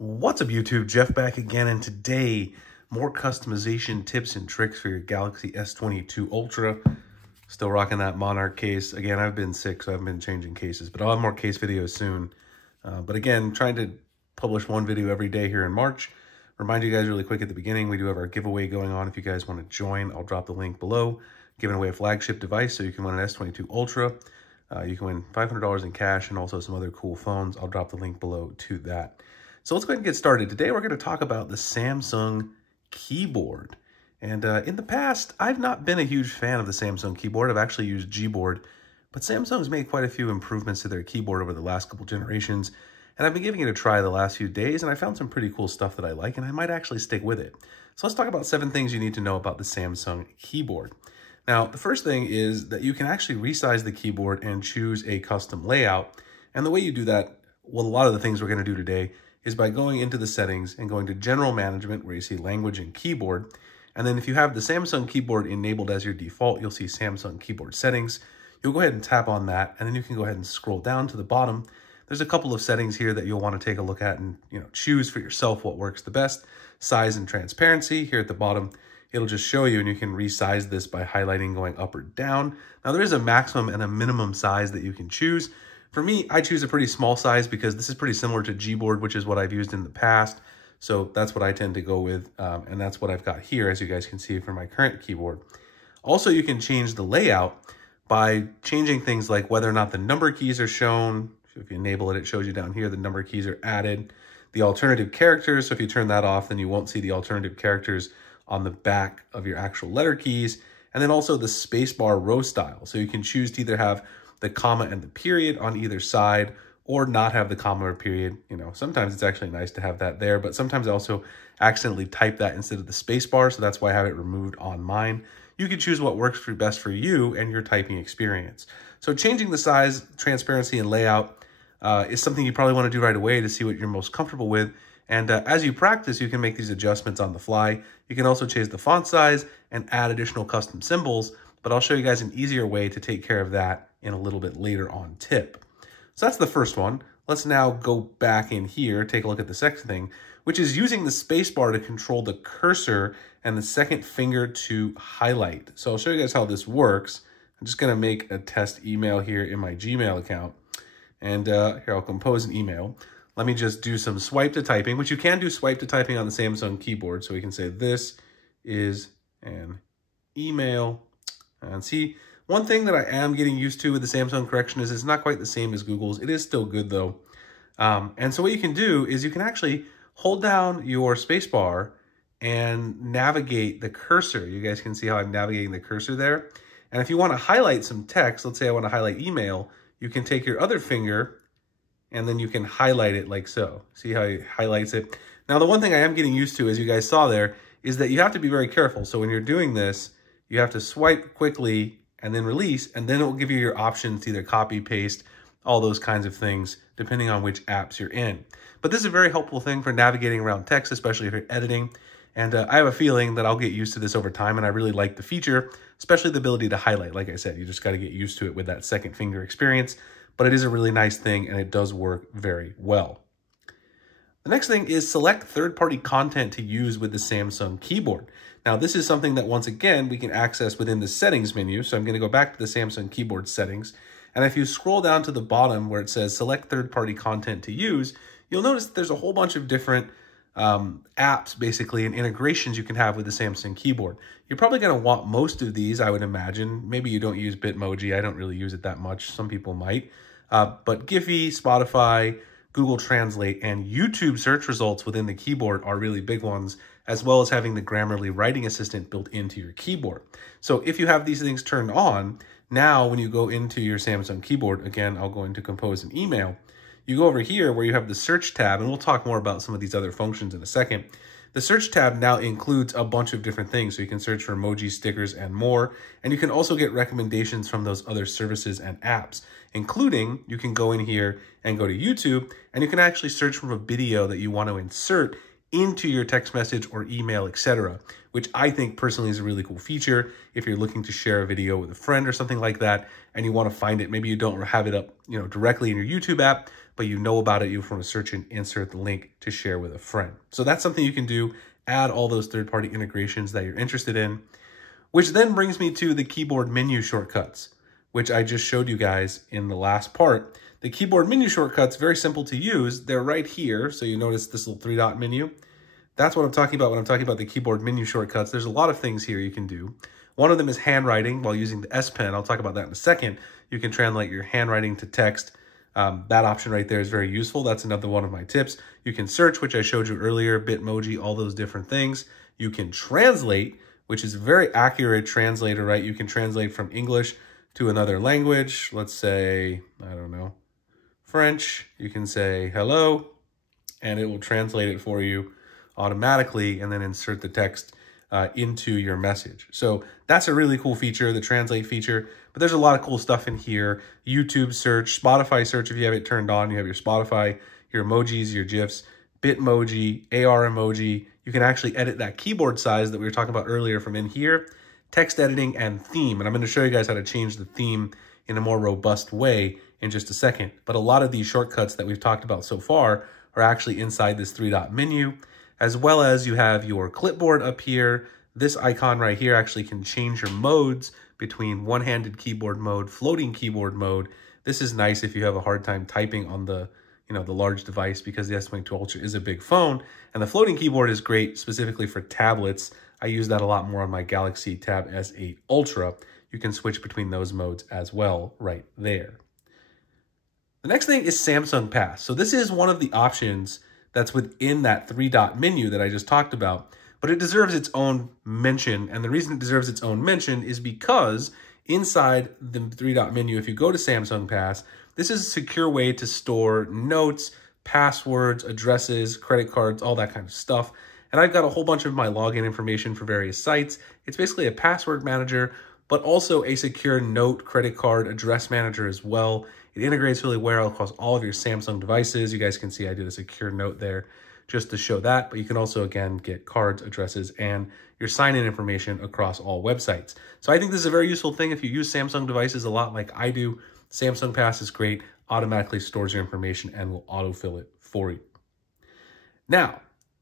What's up, YouTube? Jeff back again, and today, more customization tips and tricks for your Galaxy S22 Ultra. Still rocking that Monarch case. Again, I've been sick, so I haven't been changing cases, but I'll have more case videos soon. But again, trying to publish one video every day here in March. Remind you guys really quick at the beginning, we do have our giveaway going on. If you guys want to join, I'll drop the link below. Giving away a flagship device, so you can win an S22 Ultra. You can win $500 in cash and also some other cool phones. I'll drop the link below to that. So let's go ahead and get started. Today we're going to talk about the Samsung keyboard. And in the past, I've not been a huge fan of the Samsung keyboard. I've actually used Gboard, but Samsung's made quite a few improvements to their keyboard over the last couple generations. And I've been giving it a try the last few days, and I found some pretty cool stuff that I like, and I might actually stick with it. So let's talk about 7 things you need to know about the Samsung keyboard. Now, the first thing is that you can actually resize the keyboard and choose a custom layout. And the way you do that, well, a lot of the things we're going to do today is by going into the settings and going to general management where you see language and keyboard. And then if you have the Samsung keyboard enabled as your default, you'll see Samsung keyboard settings. You'll go ahead and tap on that, and then you can go ahead and scroll down to the bottom. There's a couple of settings here that you'll want to take a look at and choose for yourself what works the best. Size and transparency here at the bottom. It'll just show you, and you can resize this by highlighting going up or down. Now there is a maximum and a minimum size that you can choose. For me, I choose a pretty small size because this is pretty similar to Gboard, which is what I've used in the past. So that's what I tend to go with, and that's what I've got here, as you guys can see for my current keyboard. Also, you can change the layout by changing things like whether or not the number keys are shown. If you enable it, it shows you down here the number keys are added. The alternative characters, so if you turn that off, then you won't see the alternative characters on the back of your actual letter keys. And then also the spacebar row style. So you can choose to either have the comma and the period on either side, or not have the comma or period. Sometimes it's actually nice to have that there, but sometimes I also accidentally type that instead of the space bar, so that's why I have it removed on mine. You can choose what works best for you and your typing experience. So changing the size, transparency, and layout is something you probably want to do right away to see what you're most comfortable with. And as you practice, you can make these adjustments on the fly. You can also change the font size and add additional custom symbols, but I'll show you guys an easier way to take care of that in a little bit later on tip. So that's the first one. Let's now go back in here, take a look at the second thing, which is using the spacebar to control the cursor and the second finger to highlight. So I'll show you guys how this works. I'm just gonna make a test email here in my Gmail account. And here, I'll compose an email. Let me just do some swipe to typing, which you can do swipe to typing on the Samsung keyboard. So we can say, this is an email. And see, one thing that I am getting used to with the Samsung correction is it's not quite the same as Google's. It is still good though. And so what you can do is you can actually hold down your spacebar and navigate the cursor. You guys can see how I'm navigating the cursor there. And if you want to highlight some text, let's say I want to highlight email, you can take your other finger and then you can highlight it like so. See how it highlights it? Now, the one thing I am getting used to, as you guys saw there, is that you have to be very careful. So when you're doing this, you have to swipe quickly and then release, and then it will give you your options to either copy, paste, all those kinds of things, depending on which apps you're in. But this is a very helpful thing for navigating around text, especially if you're editing. And I have a feeling that I'll get used to this over time, and I really like the feature, especially the ability to highlight. Like I said, you just got to get used to it with that second finger experience, but it is a really nice thing, and it does work very well. The next thing is select third-party content to use with the Samsung keyboard. Now, this is something that, once again, we can access within the settings menu. So I'm going to go back to the Samsung keyboard settings. And if you scroll down to the bottom where it says select third-party content to use, you'll notice that there's a whole bunch of different apps, basically, and integrations you can have with the Samsung keyboard. You're probably going to want most of these, I would imagine. Maybe you don't use Bitmoji. I don't really use it that much. Some people might. But Giphy, Spotify, Google Translate, and YouTube search results within the keyboard are really big ones, as well as having the Grammarly writing assistant built into your keyboard. So if you have these things turned on, now when you go into your Samsung keyboard, again, I'll go into compose an email, you go over here where you have the search tab, and we'll talk more about some of these other functions in a second. The search tab now includes a bunch of different things. So you can search for emoji, stickers, and more. And you can also get recommendations from those other services and apps, including you can go in here and go to YouTube, and you can actually search for a video that you want to insert into your text message or email, etc., which I think personally is a really cool feature. If you're looking to share a video with a friend or something like that, and you want to find it, maybe you don't have it up, directly in your YouTube app, but you know about it, you want to search and insert the link to share with a friend. So that's something you can do. Add all those third-party integrations that you're interested in, which then brings me to the keyboard menu shortcuts, which I just showed you guys in the last part. The keyboard menu shortcuts, very simple to use. They're right here. So you notice this little 3-dot menu. That's what I'm talking about when I'm talking about the keyboard menu shortcuts. There's a lot of things here you can do. One of them is handwriting while using the S Pen. I'll talk about that in a second. You can translate your handwriting to text. That option right there is very useful. That's another one of my tips. You can search, which I showed you earlier, Bitmoji, all those different things. You can translate, which is a very accurate translator, right? You can translate from English to another language. Let's say, I don't know, French. You can say hello, and it will translate it for you automatically and then insert the text into your message. So that's a really cool feature, the translate feature. But there's a lot of cool stuff in here. YouTube search, Spotify search, if you have it turned on, you have your Spotify, your emojis, your GIFs, Bitmoji, AR emoji. You can actually edit that keyboard size that we were talking about earlier from in here. Text editing and theme. And I'm going to show you guys how to change the theme in a more robust way in just a second. But a lot of these shortcuts that we've talked about so far are actually inside this 3-dot menu, as well as you have your clipboard up here. This icon right here actually can change your modes between one-handed keyboard mode, floating keyboard mode. This is nice if you have a hard time typing on the large device, because the S22 Ultra is a big phone. And the floating keyboard is great specifically for tablets. I use that a lot more on my Galaxy Tab S8 Ultra. You can switch between those modes as well right there. The next thing is Samsung Pass. So this is one of the options that's within that 3-dot menu that I just talked about, but it deserves its own mention. And the reason it deserves its own mention is because inside the 3-dot menu, if you go to Samsung Pass, this is a secure way to store notes, passwords, addresses, credit cards, all that kind of stuff. And I've got a whole bunch of my login information for various sites. It's basically a password manager, but also a secure note, credit card, address manager as well. It integrates really well across all of your Samsung devices. You guys can see I did a secure note there just to show that, but you can also, again, get cards, addresses, and your sign-in information across all websites. So I think this is a very useful thing if you use Samsung devices a lot like I do. Samsung Pass is great, automatically stores your information and will autofill it for you. Now,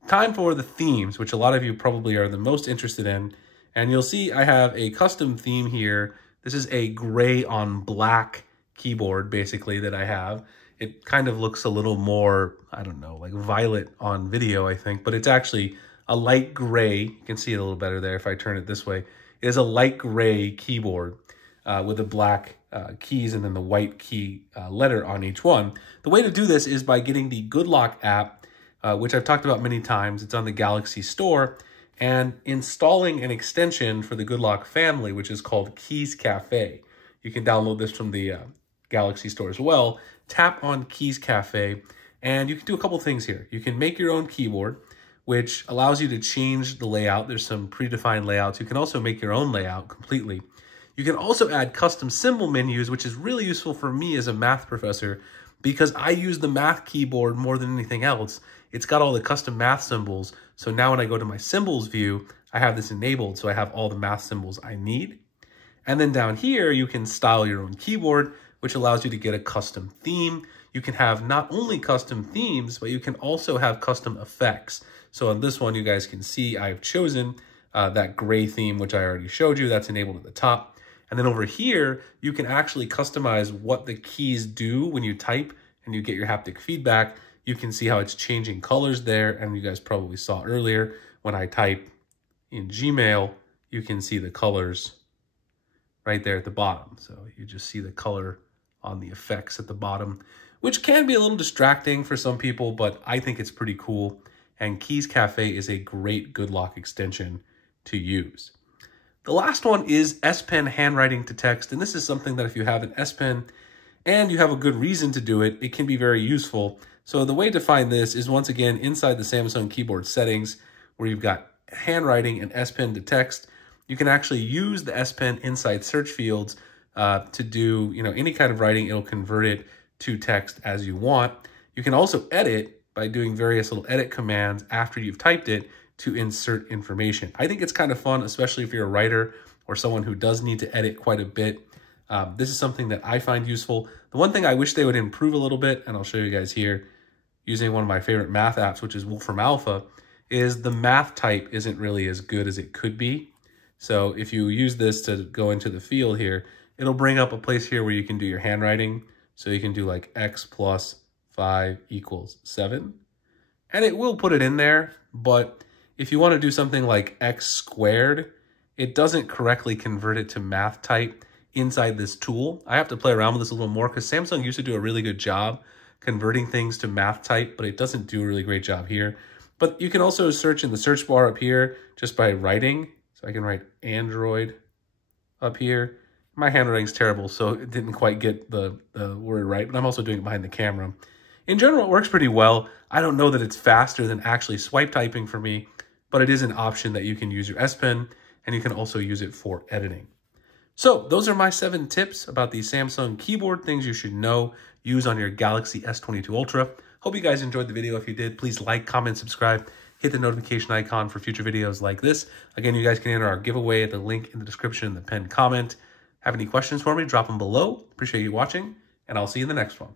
time for the themes, which a lot of you probably are the most interested in. And you'll see I have a custom theme here. This is a gray on black keyboard, basically, that I have. It kind of looks a little more, I don't know, like violet on video, I think, but it's actually a light gray. You can see it a little better there if I turn it this way. It is a light gray keyboard with the black keys and then the white key letter on each one. The way to do this is by getting the GoodLock app, which I've talked about many times. It's on the Galaxy Store, and installing an extension for the GoodLock family, which is called Keys Cafe. You can download this from the Galaxy Store as well. Tap on Keys Cafe, and you can do a couple things here. You can make your own keyboard, which allows you to change the layout. There's some predefined layouts. You can also make your own layout completely. You can also add custom symbol menus, which is really useful for me as a math professor because I use the math keyboard more than anything else. It's got all the custom math symbols. So now when I go to my symbols view, I have this enabled. So I have all the math symbols I need. And then down here, you can style your own keyboard, which allows you to get a custom theme. You can have not only custom themes, but you can also have custom effects. So on this one, you guys can see I've chosen that gray theme, which I already showed you. That's enabled at the top. And then over here, you can actually customize what the keys do when you type and you get your haptic feedback. You can see how it's changing colors there. And you guys probably saw earlier when I type in Gmail, you can see the colors right there at the bottom. So you just see the color on the effects at the bottom, which can be a little distracting for some people, but I think it's pretty cool. And Keys Cafe is a great GoodLock extension to use. The last one is S Pen handwriting to text. And this is something that if you have an S Pen and you have a good reason to do it, it can be very useful. So the way to find this is once again inside the Samsung keyboard settings where you've got handwriting and S Pen to text. You can actually use the S Pen inside search fields to do any kind of writing. It'll convert it to text as you want. You can also edit by doing various little edit commands after you've typed it to insert information. I think it's kind of fun, especially if you're a writer or someone who does need to edit quite a bit. This is something that I find useful. The one thing I wish they would improve a little bit, and I'll show you guys here, using one of my favorite math apps, which is Wolfram Alpha, is the math type isn't really as good as it could be. So if you use this to go into the field here, it'll bring up a place here where you can do your handwriting. So you can do like x plus 5 equals 7. And it will put it in there, but if you want to do something like x squared, it doesn't correctly convert it to math type inside this tool. I have to play around with this a little more because Samsung used to do a really good job converting things to math type, but it doesn't do a really great job here. But you can also search in the search bar up here just by writing. So I can write Android up here. My handwriting's terrible, so it didn't quite get the word right, but I'm also doing it behind the camera. In general, it works pretty well. I don't know that it's faster than actually swipe typing for me, but it is an option that you can use your S Pen, and you can also use it for editing. So those are my 7 tips about the Samsung keyboard, things you should know, use on your Galaxy S22 Ultra. Hope you guys enjoyed the video. If you did, please like, comment, subscribe, hit the notification icon for future videos like this. Again, you guys can enter our giveaway at the link in the description in the pinned comment. Have any questions for me, drop them below. Appreciate you watching, and I'll see you in the next one.